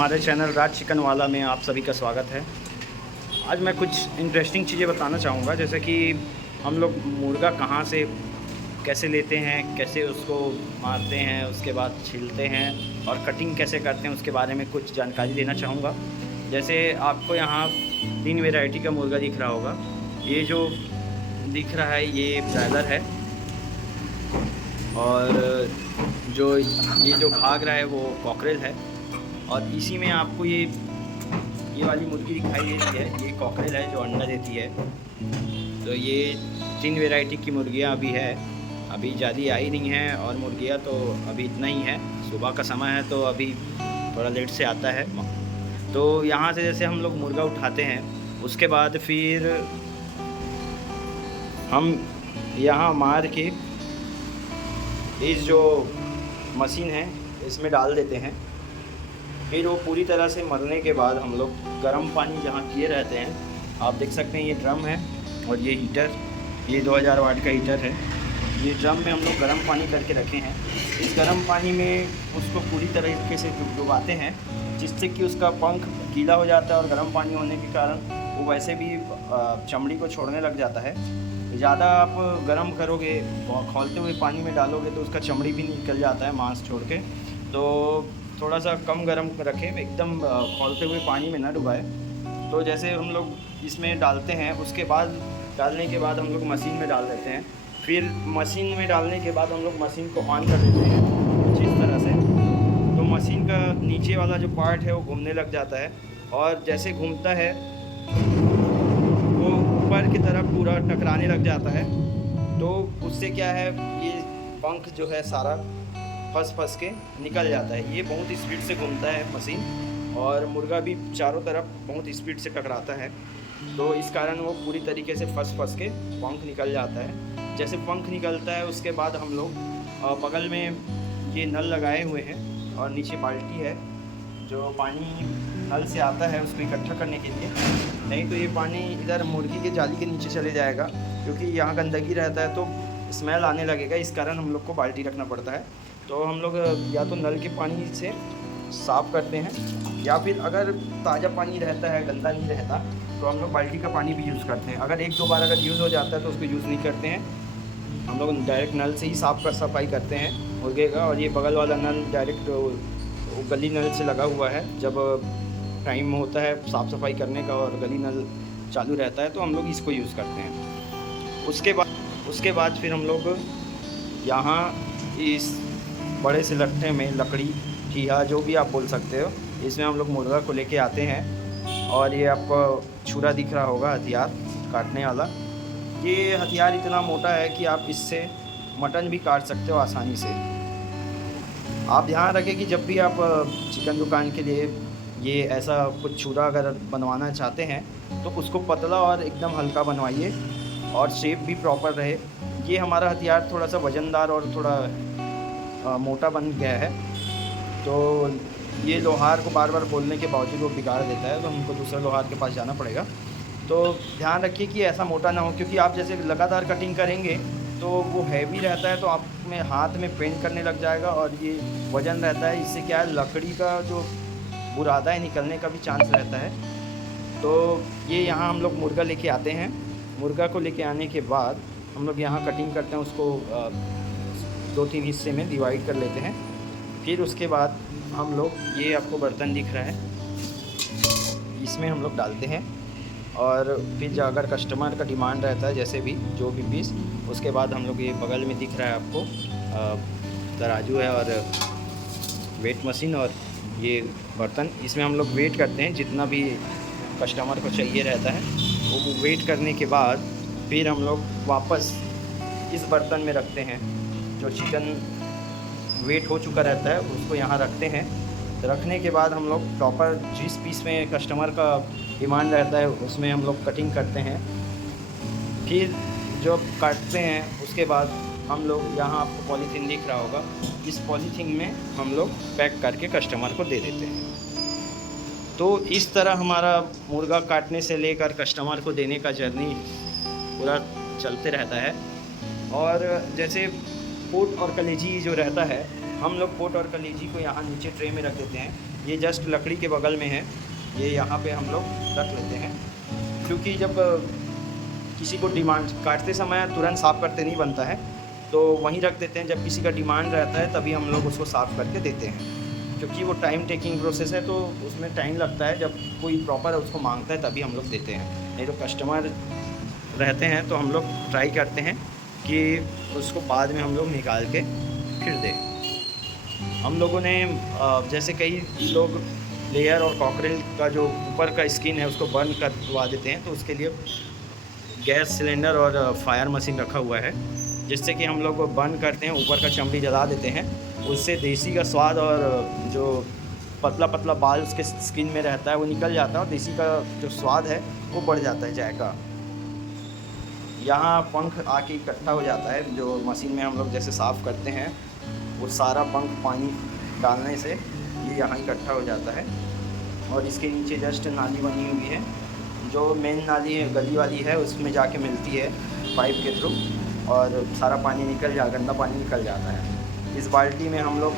हमारे चैनल राज चिकन वाला में आप सभी का स्वागत है। आज मैं कुछ इंटरेस्टिंग चीज़ें बताना चाहूँगा, जैसे कि हम लोग मुर्गा कहाँ से कैसे लेते हैं, कैसे उसको मारते हैं, उसके बाद छीलते हैं और कटिंग कैसे करते हैं, उसके बारे में कुछ जानकारी देना चाहूँगा। जैसे आपको यहाँ 3 वैरायटी का मुर्गा दिख रहा होगा। ये जो दिख रहा है ये ब्रायलर है, और ये जो भाग रहा है वो कॉकरेल है, और इसी में आपको ये वाली मुर्गी दिखाई देती है, ये कॉकरेल है जो अंडा देती है। तो ये 3 वैरायटी की मुर्गियाँ अभी है, अभी ज़्यादा आई नहीं हैं, और मुर्गियाँ तो अभी इतना ही है। सुबह का समय है तो अभी थोड़ा लेट से आता है। तो यहाँ से जैसे हम लोग मुर्गा उठाते हैं, उसके बाद फिर हम यहाँ मार के इस जो मशीन है इसमें डाल देते हैं। फिर वो पूरी तरह से मरने के बाद हम लोग गर्म पानी जहाँ किए रहते हैं, आप देख सकते हैं ये ड्रम है और ये हीटर, ये 2000 वाट का हीटर है। ये ड्रम में हम लोग गर्म पानी करके रखे हैं। इस गर्म पानी में उसको पूरी तरीके से डुबाते हैं, जिससे कि उसका पंख गीला हो जाता है, और गर्म पानी होने के कारण वो वैसे भी चमड़ी को छोड़ने लग जाता है। ज़्यादा आप गर्म करोगे, खौलते हुए पानी में डालोगे तो उसका चमड़ी भी निकल जाता है मांस छोड़ के। तो थोड़ा सा कम गर्म रखें, एकदम खौलते हुए पानी में ना डुबाए। तो जैसे हम लोग इसमें डालते हैं, उसके बाद डालने के बाद हम लोग मशीन में डाल देते हैं। फिर मशीन में डालने के बाद हम लोग मशीन को ऑन कर देते हैं कुछ इस तरह से। तो मशीन का नीचे वाला जो पार्ट है वो घूमने लग जाता है, और जैसे घूमता है वो ऊपर की तरफ पूरा टकराने लग जाता है। तो उससे क्या है, ये पंख जो है सारा फंस के निकल जाता है। ये बहुत स्पीड से घूमता है मशीन, और मुर्गा भी चारों तरफ बहुत स्पीड से टकराता है। तो इस कारण वो पूरी तरीके से फंस के पंख निकल जाता है। जैसे पंख निकलता है उसके बाद हम लोग बगल में ये नल लगाए हुए हैं, और नीचे बाल्टी है जो पानी नल से आता है उसको इकट्ठा करने के लिए। नहीं तो ये पानी इधर मुर्गी के जाली के नीचे चले जाएगा, क्योंकि यहाँ गंदगी रहता है तो स्मेल आने लगेगा। इस कारण हम लोग को बाल्टी रखना पड़ता है। तो हम लोग या तो नल के पानी से साफ़ करते हैं, या फिर अगर ताज़ा पानी रहता है, गंदा नहीं रहता, तो हम लोग बाल्टी का पानी भी यूज़ करते हैं। अगर 1-2 बार अगर यूज़ हो जाता है तो उसको यूज़ नहीं करते हैं, हम लोग डायरेक्ट नल से ही सफाई करते हैं मुर्गे का। और ये बगल वाला नल डायरेक्ट गली नल से लगा हुआ है। जब टाइम होता है साफ़ सफाई करने का और गली नल चालू रहता है तो हम लोग इसको यूज़ करते हैं। उसके बाद फिर हम लोग यहाँ इस बड़े से लट्ठे में लकड़ी, ठिया, जो भी आप बोल सकते हो, इसमें हम लोग मुर्गा को लेके आते हैं। और ये आपको छुरा दिख रहा होगा, हथियार काटने वाला। ये हथियार इतना मोटा है कि आप इससे मटन भी काट सकते हो आसानी से। आप ध्यान रखें कि जब भी आप चिकन दुकान के लिए ये ऐसा कुछ छुरा अगर बनवाना चाहते हैं तो उसको पतला और एकदम हल्का बनवाइए, और शेप भी प्रॉपर रहे। ये हमारा हथियार थोड़ा सा वज़नदार और थोड़ा मोटा बन गया है, तो ये लोहार को बार बार बोलने के बावजूद वो बिगाड़ देता है, तो हमको दूसरा लोहार के पास जाना पड़ेगा। तो ध्यान रखिए कि ऐसा मोटा ना हो, क्योंकि आप जैसे लगातार कटिंग करेंगे तो वो हैवी रहता है, तो आप में हाथ में पेन करने लग जाएगा, और ये वज़न रहता है। इससे क्या है, लकड़ी का जो बुरादा है निकलने का भी चांस रहता है। तो ये यहाँ हम लोग मुर्गा लेके आते हैं। मुर्गा को लेके आने के बाद हम लोग यहाँ कटिंग करते हैं, उसको 2-3 हिस्से में डिवाइड कर लेते हैं। फिर उसके बाद हम लोग, ये आपको बर्तन दिख रहा है, इसमें हम लोग डालते हैं। और फिर जो अगर कस्टमर का डिमांड रहता है जैसे भी जो भी पीस, उसके बाद हम लोग, ये बगल में दिख रहा है आपको तराजू है और वेट मशीन, और ये बर्तन, इसमें हम लोग वेट करते हैं जितना भी कस्टमर को चाहिए रहता है। वो वेट करने के बाद फिर हम लोग वापस इस बर्तन में रखते हैं। जो चिकन वेट हो चुका रहता है उसको यहाँ रखते हैं। रखने के बाद हम लोग प्रॉपर जिस पीस में कस्टमर का डिमांड रहता है उसमें हम लोग कटिंग करते हैं। फिर जो काटते हैं उसके बाद हम लोग, यहाँ आपको पॉलीथीन दिख रहा होगा, इस पॉलीथीन में हम लोग पैक करके कस्टमर को दे देते हैं। तो इस तरह हमारा मुर्गा काटने से लेकर कस्टमर को देने का जर्नी पूरा चलते रहता है। और जैसे पोट और कलेजी जो रहता है हम लोग पोट और कलेजी को यहाँ नीचे ट्रे में रख देते हैं। ये जस्ट लकड़ी के बगल में है, ये यहाँ पे हम लोग रख लेते हैं, क्योंकि जब किसी को डिमांड काटते समय तुरंत साफ़ करते नहीं बनता है, तो वहीं रख देते हैं। जब किसी का डिमांड रहता है तभी हम लोग उसको साफ़ करके देते हैं, क्योंकि वो टाइम टेकिंग प्रोसेस है, तो उसमें टाइम लगता है। जब कोई प्रॉपर उसको मांगता है तभी हम लोग देते हैं, नहीं तो कस्टमर रहते हैं तो हम लोग ट्राई करते हैं कि उसको बाद में हम लोग निकाल के फिर दें। हम लोगों ने जैसे कई लोग लेयर और कॉकरेल का जो ऊपर का स्किन है उसको बर्न करवा देते हैं, तो उसके लिए गैस सिलेंडर और फायर मशीन रखा हुआ है, जिससे कि हम लोग बर्न करते हैं, ऊपर का चमड़ी जला देते हैं। उससे देसी का स्वाद और जो पतला पतला बाल उसके स्किन में रहता है वो निकल जाता है, और देसी का जो स्वाद है वो बढ़ जाता है, जायका। यहाँ पंख आके इकट्ठा हो जाता है, जो मशीन में हम लोग जैसे साफ़ करते हैं, वो सारा पंख पानी डालने से ये यहाँ इकट्ठा हो जाता है। और इसके नीचे जस्ट नाली बनी हुई है, जो मेन नाली है गली वाली है, उसमें जाके मिलती है पाइप के थ्रू, और सारा पानी गंदा पानी निकल जाता है। इस बाल्टी में हम लोग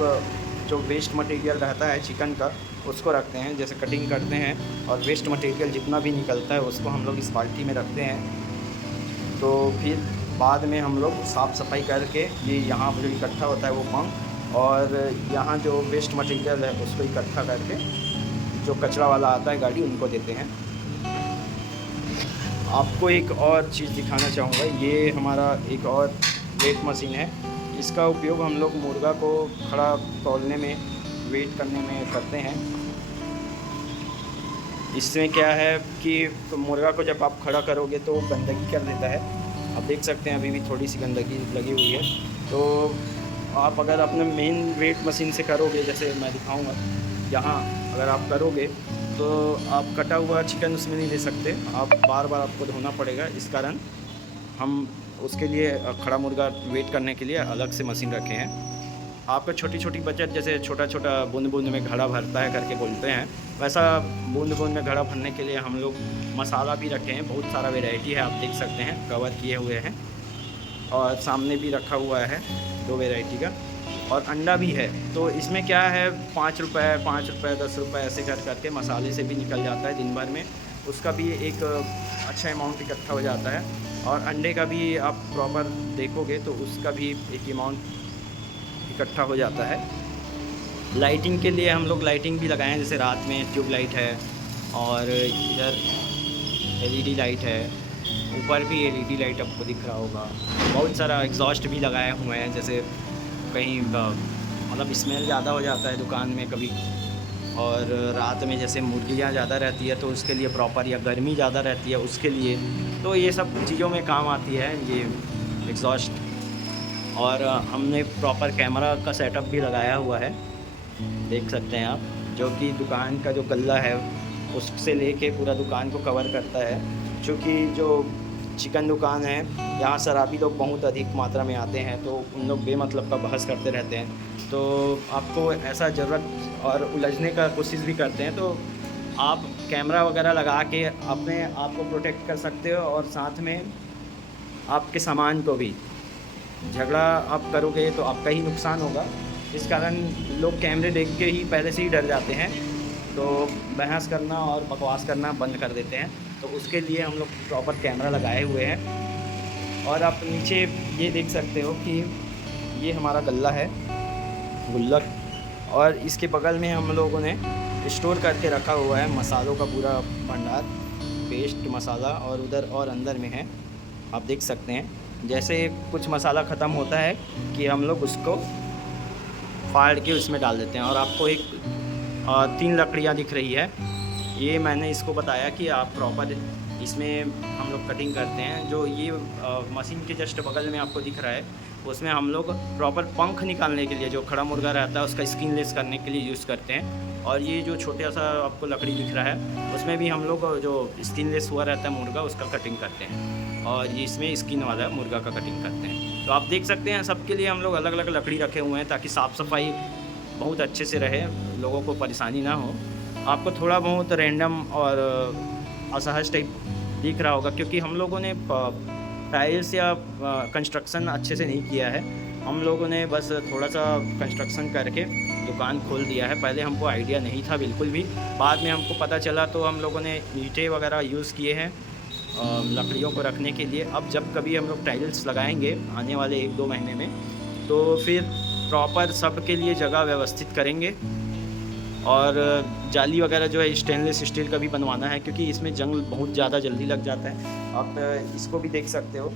जो वेस्ट मटेरियल रहता है चिकन का उसको रखते हैं, जैसे कटिंग करते हैं, और वेस्ट मटेरियल जितना भी निकलता है उसको हम लोग इस बाल्टी में रखते हैं। तो फिर बाद में हम लोग साफ़ सफाई करके ये यहाँ जो इकट्ठा होता है वो पंख, और यहाँ जो वेस्ट मटेरियल है उसको इकट्ठा करके जो कचरा वाला आता है गाड़ी उनको देते हैं। आपको एक और चीज़ दिखाना चाहूँगा, ये हमारा एक और वेट मशीन है। इसका उपयोग हम लोग मुर्गा को खड़ा तौलने में, वेट करने में करते हैं। इसमें क्या है कि मुर्गा को जब आप खड़ा करोगे तो गंदगी कर देता है। आप देख सकते हैं अभी भी थोड़ी सी गंदगी लगी हुई है। तो आप अगर अपने मेन वेट मशीन से करोगे, जैसे मैं दिखाऊंगा, यहाँ अगर आप करोगे तो आप कटा हुआ चिकन उसमें नहीं दे सकते, आप बार बार आपको धोना पड़ेगा। इस कारण हम उसके लिए खड़ा मुर्गा वेट करने के लिए अलग से मशीन रखे हैं। आपको छोटी छोटी बचत, जैसे छोटा छोटा बूंद बूंद में घड़ा भरता है करके बोलते हैं, वैसा बूंद बूंद में घड़ा भरने के लिए हम लोग मसाला भी रखे हैं। बहुत सारा वैरायटी है, आप देख सकते हैं, कवर किए हुए हैं, और सामने भी रखा हुआ है 2 वैरायटी का, और अंडा भी है। तो इसमें क्या है, 5 रुपये 5 रुपये 10 रुपये ऐसे करके मसाले से भी निकल जाता है दिन भर में, उसका भी एक अच्छा अमाउंट इकट्ठा हो जाता है। और अंडे का भी आप प्रॉपर देखोगे तो उसका भी एक अमाउंट इकट्ठा हो जाता है। लाइटिंग के लिए हम लोग लाइटिंग भी लगाए हैं, जैसे रात में ट्यूब लाइट है, और इधर एलईडी लाइट है, ऊपर भी एलईडी लाइट आपको दिख रहा होगा। बहुत सारा एग्जॉस्ट भी लगाए हुए हैं, जैसे कहीं मतलब स्मेल ज़्यादा हो जाता है दुकान में कभी, और रात में जैसे मुर्गियाँ ज़्यादा रहती है तो उसके लिए प्रॉपर, या गर्मी ज़्यादा रहती है उसके लिए, तो ये सब चीज़ों में काम आती है ये एग्जॉस्ट। और हमने प्रॉपर कैमरा का सेटअप भी लगाया हुआ है, देख सकते हैं आप, जो कि दुकान का जो गल्ला है उससे लेके पूरा दुकान को कवर करता है। क्योंकि जो चिकन दुकान है, यहाँ शराबी लोग बहुत अधिक मात्रा में आते हैं, तो उन लोग बेमतलब का बहस करते रहते हैं। तो आपको ऐसा ज़रूरत और उलझने का कोशिश भी करते हैं, तो आप कैमरा वगैरह लगा के अपने आप को प्रोटेक्ट कर सकते हो, और साथ में आपके सामान को भी। झगड़ा आप करोगे तो आपका ही नुकसान होगा, इस कारण लोग कैमरे देख के ही पहले से ही डर जाते हैं, तो बहस करना और बकवास करना बंद कर देते हैं। तो उसके लिए हम लोग प्रॉपर कैमरा लगाए हुए हैं। और आप नीचे ये देख सकते हो कि ये हमारा गल्ला है, गुल्लक, और इसके बगल में हम लोगों ने स्टोर करके रखा हुआ है मसालों का पूरा भंडार, पेस्ट मसाला, और उधर और अंदर में है, आप देख सकते हैं। जैसे कुछ मसाला ख़त्म होता है कि हम लोग उसको फाड़ के उसमें डाल देते हैं। और आपको एक 3 लकड़ियाँ दिख रही है, ये मैंने इसको बताया कि आप प्रॉपर इसमें हम लोग कटिंग करते हैं। जो ये मशीन के जस्ट बगल में आपको दिख रहा है, उसमें हम लोग प्रॉपर पंख निकालने के लिए, जो खड़ा मुर्गा रहता है उसका स्किनलेस करने के लिए यूज़ करते हैं। और ये जो छोटा सा आपको लकड़ी दिख रहा है, उसमें भी हम लोग जो स्किनलेस हुआ रहता है मुर्गा, उसका कटिंग करते हैं, और ये इसमें स्किन वाला मुर्गा का कटिंग करते हैं। तो आप देख सकते हैं सबके लिए हम लोग अलग अलग लकड़ी रखे हुए हैं, ताकि साफ़ सफाई बहुत अच्छे से रहे, लोगों को परेशानी ना हो। आपको थोड़ा बहुत रैंडम और असहज टाइप दिख रहा होगा, क्योंकि हम लोगों ने टाइल्स या कंस्ट्रक्शन अच्छे से नहीं किया है, हम लोगों ने बस थोड़ा सा कंस्ट्रक्शन करके दुकान खोल दिया है। पहले हमको आइडिया नहीं था बिल्कुल भी, बाद में हमको पता चला तो हम लोगों ने ईंटें वगैरह यूज़ किए हैं लकड़ियों को रखने के लिए। अब जब कभी हम लोग टाइल्स लगाएंगे आने वाले 1-2 महीने में, तो फिर प्रॉपर सब के लिए जगह व्यवस्थित करेंगे। और जाली वगैरह जो है स्टेनलेस स्टील का भी बनवाना है, क्योंकि इसमें जंग बहुत ज़्यादा जल्दी लग जाता है। आप इसको भी देख सकते हो,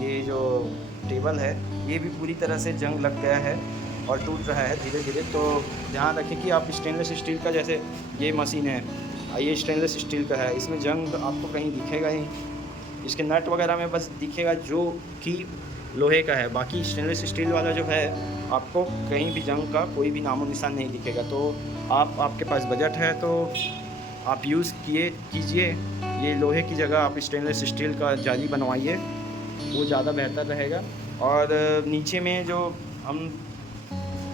ये जो टेबल है ये भी पूरी तरह से जंग लग गया है और टूट रहा है धीरे धीरे। तो ध्यान रखें कि आप स्टेनलेस स्टील का, जैसे ये मशीन है ये स्टेनलेस स्टील का है, इसमें जंग आपको कहीं दिखेगा ही, इसके नट वगैरह में बस दिखेगा जो कि लोहे का है। बाकी स्टेनलेस स्टील वाला जो है आपको कहीं भी जंग का कोई भी नामो निशान नहीं दिखेगा। तो आपके पास बजट है तो आप यूज़ कीजिए, ये लोहे की जगह आप स्टेनलेस स्टील का जाली बनवाइए, वो ज़्यादा बेहतर रहेगा। और नीचे में जो हम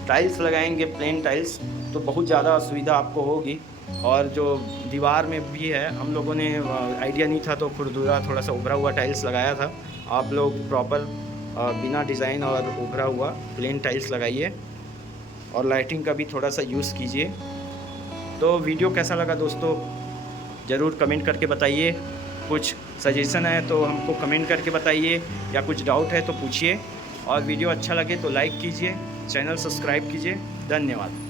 टाइल्स लगाएंगे प्लेन टाइल्स, तो बहुत ज़्यादा असुविधा आपको होगी। और जो दीवार में भी है, हम लोगों ने आइडिया नहीं था तो खुरदुरा थोड़ा सा उभरा हुआ टाइल्स लगाया था। आप लोग प्रॉपर बिना डिज़ाइन और उभरा हुआ प्लेन टाइल्स लगाइए और लाइटिंग का भी थोड़ा सा यूज़ कीजिए। तो वीडियो कैसा लगा दोस्तों ज़रूर कमेंट करके बताइए। कुछ सजेशन है तो हमको कमेंट करके बताइए, या कुछ डाउट है तो पूछिए। और वीडियो अच्छा लगे तो लाइक कीजिए, चैनल सब्सक्राइब कीजिए। धन्यवाद।